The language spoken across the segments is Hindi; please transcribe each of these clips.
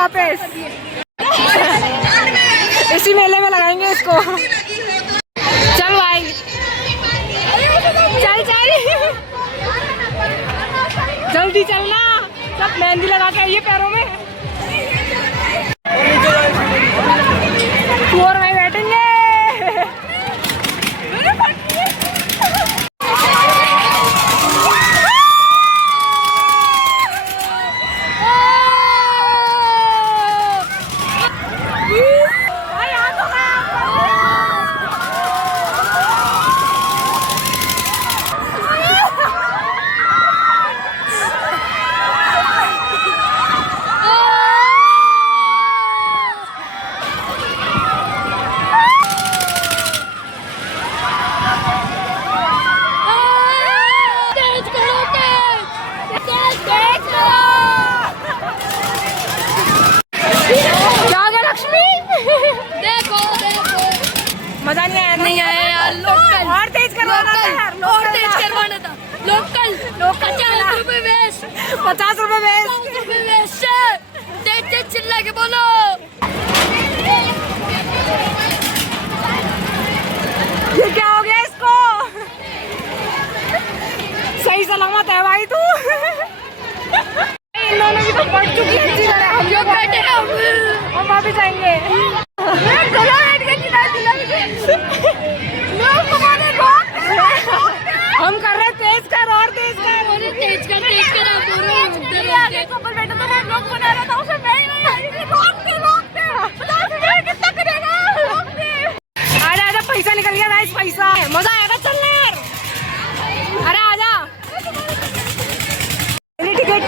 वापस। इसी मेले में लगाएंगे इसको। चल भाई चल चल जल्दी चलना। सब मेहंदी लगा के आइए पैरों में। तू और मैं बैठेंगे। मजा नहीं आया यार। लोकल और तेज करवाना था यार। और तेज करवाना था। लोकल 50 रुपए वेस्ट। 50 रुपए वेस्ट। तेज तेज चिल्ला के बोलो। ये क्या हो गया इसको? सही सलामत है भाई तू। इन दोनों की तो पड़ चुकी है। हम लोग बैठे हैं। हम वहाँ भी जाएंगे। हम कर रहे तेज कर और तेज कर। तेज कर कपल बैठा था लोग बना रहा था उसे कितना करेगा। आजा आजा पैसा निकल गया गाइस। पैसा मजा आएगा चलने यार। अरे आजा टिकट।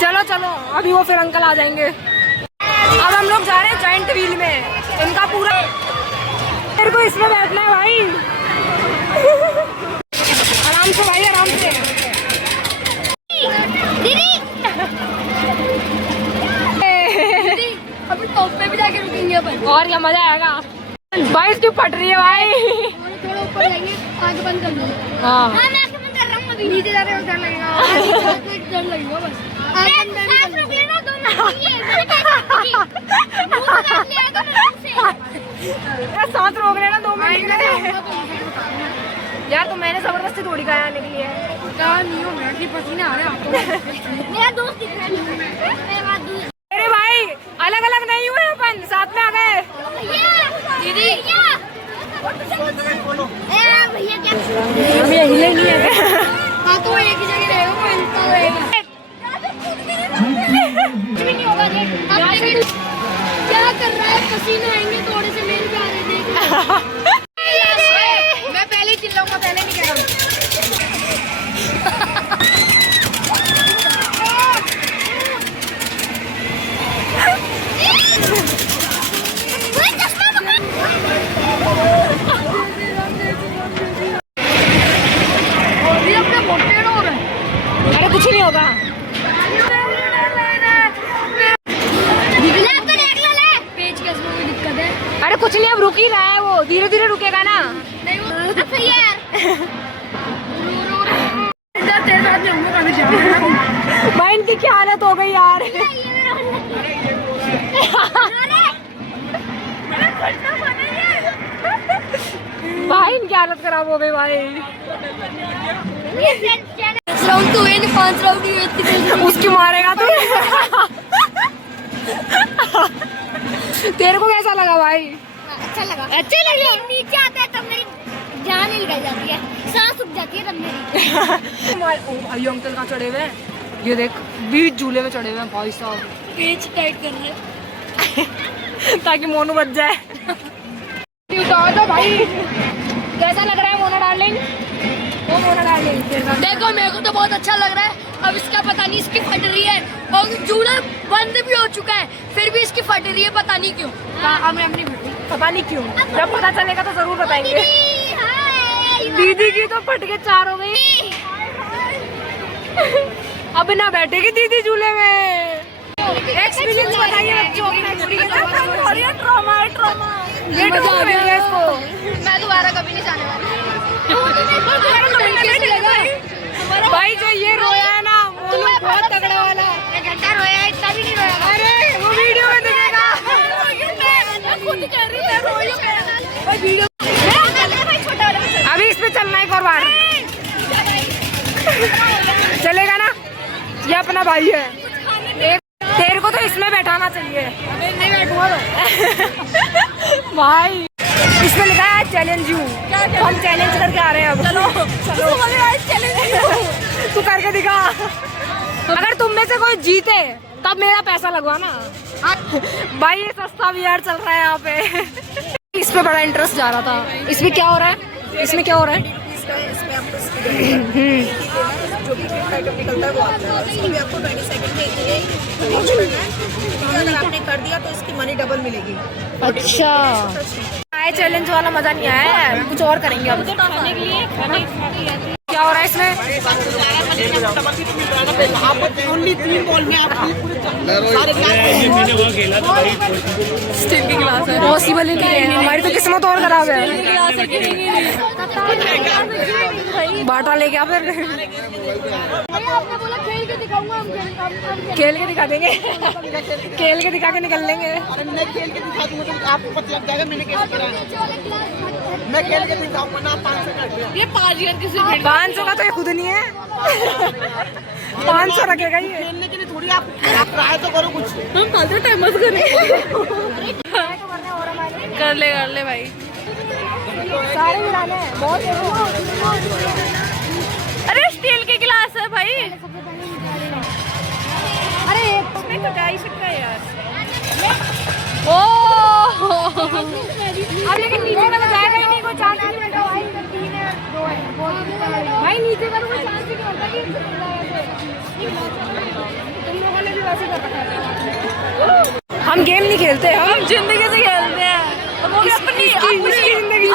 चलो चलो अभी वो फिर अंकल आ जाएंगे। अब हम लोग जा रहे हैं जॉइंट व्हील में। इनका पूरा मेरे को इसमें बैठना है भाई। आराम से भाई आराम से। दीदी अभी टॉप पे भी जाके रुकेंगे अपन। और क्या मजा आएगा भाई। इसकी फट रही है भाई। थोड़ा ऊपर जाएंगे आगे बंद कर दो। हाँ मैं आगे बंद कर रहा हूँ। अभी नीचे जा रहे हो डर लगेगा। डर लगेगा बस। साथ रोक लेना 2 मिनट यार। तो मैंने जबरदस्ती थोड़ी कहा आने के लिए। नहीं हो मैं पसीना आ रहा है। मेरा दोस्त दिख रहा है। अरे भाई अलग अलग नहीं हुए अपन साथ में आ गए। दीदी भैया क्या हिले नहीं है। हाँ तो एक ही जगह रहेगा। क्या कर रहा है? पसीने आएंगे थोड़े से मेरे पे आ रहे। मैं पहले ही चिल्लाऊंगा। पहले नहीं कह रहा। अरे कुछ नहीं होगा। अरे कुछ नहीं अब रुक ही रहा है वो। धीरे धीरे रुकेगा ना। नहीं वो यार। भाई इनकी क्या हालत हो गई यार। भाई इनकी हालत खराब हो गई भाई। उसकी मारेगा तू। तेरे को कैसा लगा भाई? अच्छा लगा। अच्छा लगा। नीचे आता है तब मेरी जान ही निकल जाती है। सांस रुक जाती है तब मेरी। भाई अंकल कहाँ चढ़े हुए हैं? ये देख बीच झूले में चढ़े हुए हैं भाई साहब। पेच टाइट कर रहे ताकि मोनू बच जाए। तो भाई कैसा लग रहा है मोना डार्लिंग? वो मोना डार्लिंग देखो मेरे को तो बहुत अच्छा लग रहा है। अब इसका पता नहीं इसकी फट रही है और झूला बंद भी हो चुका है फिर भी इसकी फट रही है। पता नहीं क्यों। हमने अपनी पता नहीं क्यों। जब पता चलेगा तो जरूर बताएंगे। दीदी की तो फट के 4 हो गई। अब ना बैठेगी दीदी झूले में। एक्सपीरियंस बताइए बच्चों। ट्रॉमा ये इसको मैं दोबारा कभी नहीं जाने वाली। भाई जो ये रोया है ना मोनू बहुत तगड़ा वाला। एक घंटा रोया, इतना भी नहीं रोया। अरे वो वीडियो में दिखेगा। खुद कह रही मैं रोई वीडियो। अभी इस पे चलना है एक और बार। चलेगा ना? ये अपना भाई है। तेरे को तो इसमें बैठाना चाहिए। नहीं बैठूंगा भाई इसमें लिखा है चैलेंज यू। हम चैलेंज करके आ रहे हैं अब। चलो तू करके दिखा। अगर तुम में से कोई जीते तब मेरा पैसा लगवाना। भाई ये सस्ता VR चल रहा है यहाँ पे। इस पे बड़ा इंटरेस्ट जा रहा था। इसमें क्या हो रहा है? इसमें क्या हो रहा है? इसमें आपको जो भी गिफ्ट आइटम निकलता है वो आपका है। इसको भी आपको 20 सेकंड में इजीली रीच करना है। अगर आपने कर दिया तो इसकी मनी डबल मिलेगी। अच्छा आए चैलेंज वाला मजा नहीं आया है। कुछ और करेंगे अब। खाने के लिए क्या हो रहा है इसमें? स्टील की गिलास है। पॉसिबल ही नहीं है। हमारी तो किस्मत और खराब है। बाटा ले गया फिर। आपने बोला खेल के दिखाऊंगा। खेल के दिखा देंगे। खेल के दिखा के निकल लेंगे। मैं खेल के दिखा दूंगा तो आपको पता लग जाएगा मैंने कैसे करा है। मैं खेल के दिखाऊंगा ना। 500 कर दिया। ये 5,000 किसी 500 का तो ये खुद नहीं है। 500 रखेगा ये। खेलने के लिए थोड़ी आप ट्राई तो करो कुछ। हम फालतू टाइम मत करें। कर ले भाई। सारे गिराने हैं। बहुत अरे स्टील के गिलास है भाई। अरे इसमें तो जा ही सकता है यार। अब लेकिन नीचे का तो जाएगा ही नहीं। कोई चांस नहीं मिलता भाई। 3 है 2 है भाई। नीचे का तो कोई चांस ही नहीं होता कि तुम लोगों ने भी वैसे कर रखा है। हम गेम नहीं खेलते। हम जिंदगी से खेलते हैं। वो भी अपनी इसकी जिंदगी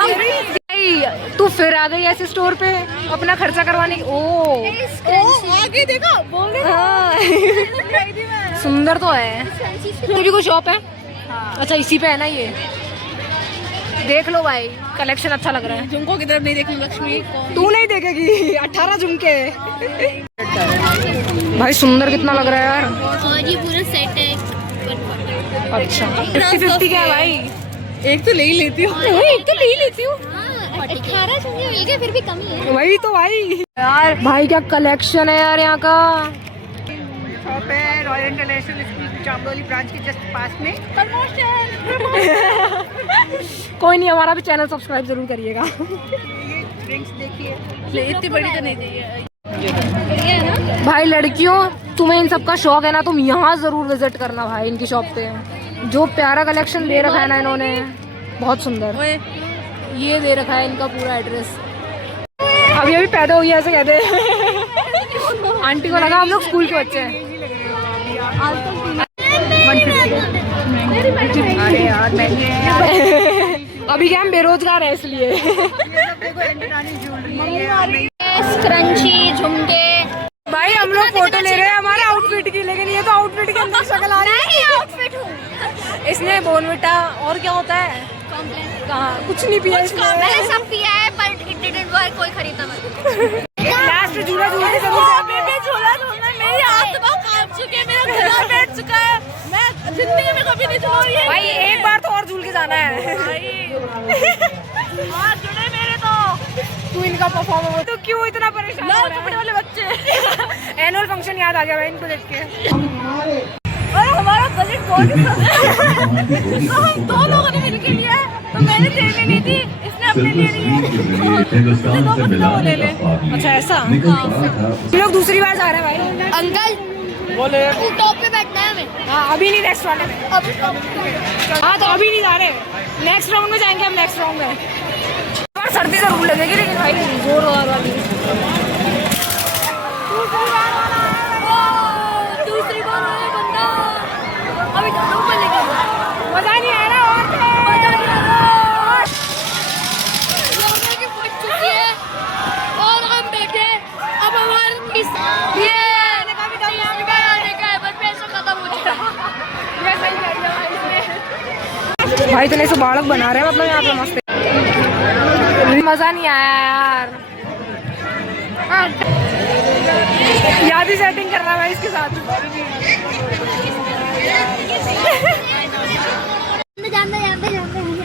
तू फिर आ गई ऐसे स्टोर पे अपना खर्चा करवाने की। आगे देखो बोल दे। सुंदर तो है। तेरी कोई शॉप है? अच्छा इसी पे है ना ये। देख लो भाई कलेक्शन अच्छा लग रहा है। झुमको की तरफ नहीं देखनी लक्ष्मी। तू नहीं देखेगी। 18 झुमके। भाई सुंदर कितना लग रहा है यार। और ये पूरा सेट है। अच्छा 50-50 क्या है भाई? एक तो ले ही लेती हूँ। एक तो ले ही लेती हूँ। 18 झुमके मिल गए फिर भी कम ही है। वही तो भाई। यार भाई क्या कलेक्शन है यार यहाँ का। शॉप है royal international school Chandoli branch के जस्ट पास में। कोई नहीं हमारा भी चैनल सब्सक्राइब जरूर करिएगा। ये ड्रिंक्स देखिए। इतनी बड़ी तो नहीं चाहिए। भाई लड़कियों तुम्हें इन सब का शौक है ना तुम यहाँ जरूर विजिट करना भाई इनकी शॉप पे। जो प्यारा कलेक्शन दे रखा है ना इन्होंने बहुत सुंदर। ये दे रखा है इनका पूरा एड्रेस। अभी अभी पैदा हुई है ऐसे कहते हैं। आंटी को लगा हम लोग स्कूल के बच्चे हैं। अरे यार महंगे अभी क्या हम बेरोजगार है इसलिए। क्रंची झुमके। भाई हम लोग फोटो ले रहे हैं हमारे आउटफिट की। लेकिन ये तो आउटफिट के अंदर शक्ल आ रही है। आउटफिट हूँ। इसने बोनविटा और क्या होता है? कहाँ कुछ नहीं पिया इसने। मैंने सब पिया है पर इट डिडंट वर्क। कोई खरीदा मत। लास्ट झूला झूलने से झूला झूलना मेरी आत्मा कांप चुकी है। मेरा गला बैठ चुका है। मैं जिंदगी में कभी नहीं झूली। भाई एक बार तो और झूल के जाना है। हाथ जुड़े मेरे तो। तू इनका परफॉर्म हो तो क्यों इतना परेशान हो लाल रहा कपड़े है? वाले बच्चे। एनुअल फंक्शन याद आ गया भाई इनको देख के। और हमारा बजट बहुत ही सस्ता है। तो हम 2 लोगों ने मिलके लिया है। तो मैंने लेनी नहीं थी। इसने अपने लिए ली है। ले ले। अच्छा ऐसा। हम लोग दूसरी बार जा रहे हैं भाई। अंकल बोले टॉप पे बैठना है हमें। हाँ अभी नहीं नेक्स्ट वाले में। अभी टॉप। हाँ तो अभी नहीं जा रहे। नेक्स्ट राउंड में जाएंगे हम। नेक्स्ट राउंड में और सर्दी जरूर लगेगी लेकिन भाई जोरदार वाली। दूसरी बार आया बंदा। अभी तो ऊपर लेके मजा नहीं आ रहा। और मजा नहीं आ रहा। लोगों की फट चुकी है और हम बैठे। अब हमारे ये आने का है पर पैसा खत्म हो चुका है। भाई इतने से बालक बना रहे हैं मतलब यहाँ पे मस्त। मजा नहीं आया यार। याद ही सेटिंग कर रहा है भाई इसके साथ।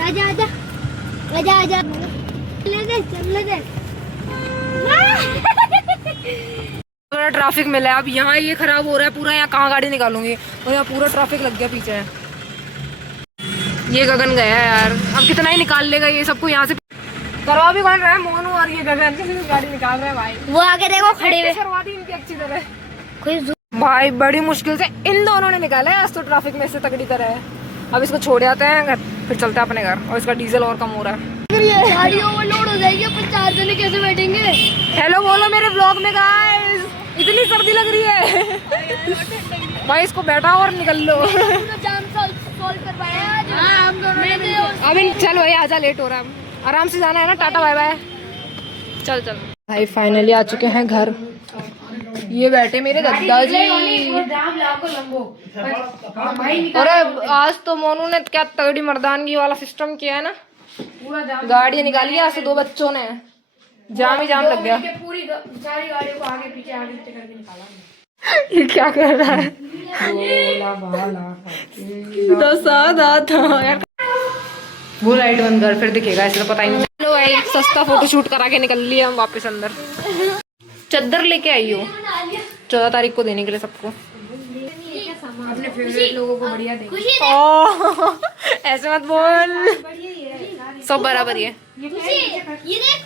आजा आजा आजा आजा चल दे पूरा ट्रैफिक मिला है। अब यहाँ ये खराब हो रहा है पूरा, यहाँ कहाँ गाड़ी निकालूंगी, और यहाँ पूरा ट्रैफिक लग गया पीछे। ये गगन गया है यार, अब कितना ही निकाल लेगा ये सबको यहाँ से। करवा भी कौन रहा है, मोनू और ये गगन गाड़ी निकाल रहे हैं भाई। वो आगे देखो खड़े हुए शुरुआत इनकी अच्छी तरह कोई भाई, बड़ी मुश्किल से इन दोनों ने निकाला है आज तो ट्रैफिक में से तगड़ी तरह है। अब इसको छोड़ आते हैं घर, फिर चलते हैं अपने घर, और इसका डीजल और कम हो रहा है। गाड़ी ओवरलोड हो जाएगी, अपन 4 जने कैसे बैठेंगे? हेलो बोलो मेरे ब्लॉग में गाइस, इतनी सर्दी लग रही है भाई, इसको बैठा और निकल लो। जाम सॉल्व करवाया आज। हाँ, हम दोनों ने अभी चल भाई आजा, लेट हो रहा है, आराम से जाना है ना, टाटा बाय बाय। चल चल भाई, फाइनली आ चुके हैं घर। ये बैठे मेरे दद्दा जी। और आज तो मोनू ने क्या तगड़ी मर्दानगी वाला सिस्टम किया है ना, गाड़ी निकाली आज तो 2 बच्चों ने, जाम ही जाम लग गया। पूरी सारी गाड़ियों को आगे पीछे करके निकाला। ये क्या कर रहा है? यार वो लाइट बंद कर, फिर दिखेगा, ऐसे तो पता ही नहीं। चलो भाई, सस्ता फोटोशूट करा के निकल लिया हम वापस अंदर। चद्दर लेके आई हो 14 तारीख को देने के लिए सबको, अपने फेवरेट लोगों को बढ़िया दे। ऐसे मत बोल, सब बराबर ही है। ये देख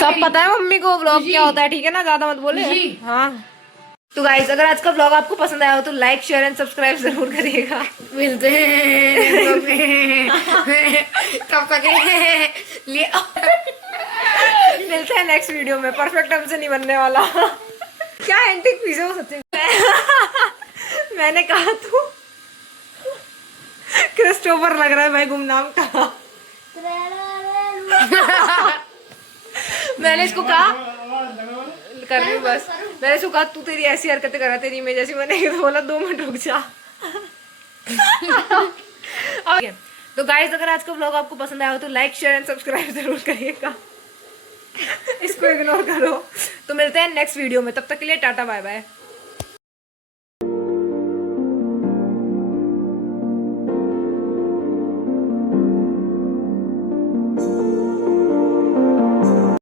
सब पता है मम्मी को व्लॉग क्या होता है, ठीक है ना, ज्यादा मत बोले। हाँ तो गाइस, अगर आज का व्लॉग आपको पसंद आया हो तो लाइक शेयर एंड सब्सक्राइब जरूर करिएगा। मिलते हैं तब तक लिए मिलते हैं नेक्स्ट वीडियो में। परफेक्ट हमसे नहीं बनने वाला। क्या एंटिक पीस है वो सच्ची में। मैंने कहा तू क्रिस्टोफर लग रहा है भाई, गुमनाम का। मैंने इसको कहा कर रही हूँ बस, मैंने इसको कहा तू तेरी ऐसी हरकतें करा, तेरी इमेज ऐसी बनेगी, तो बोला 2 मिनट रुक जा। तो गाइस, अगर आज का व्लॉग आपको पसंद आया हो तो लाइक शेयर एंड सब्सक्राइब जरूर करिएगा। इसको इग्नोर करो। तो मिलते हैं नेक्स्ट वीडियो में, तब तक के लिए टाटा बाय बाय।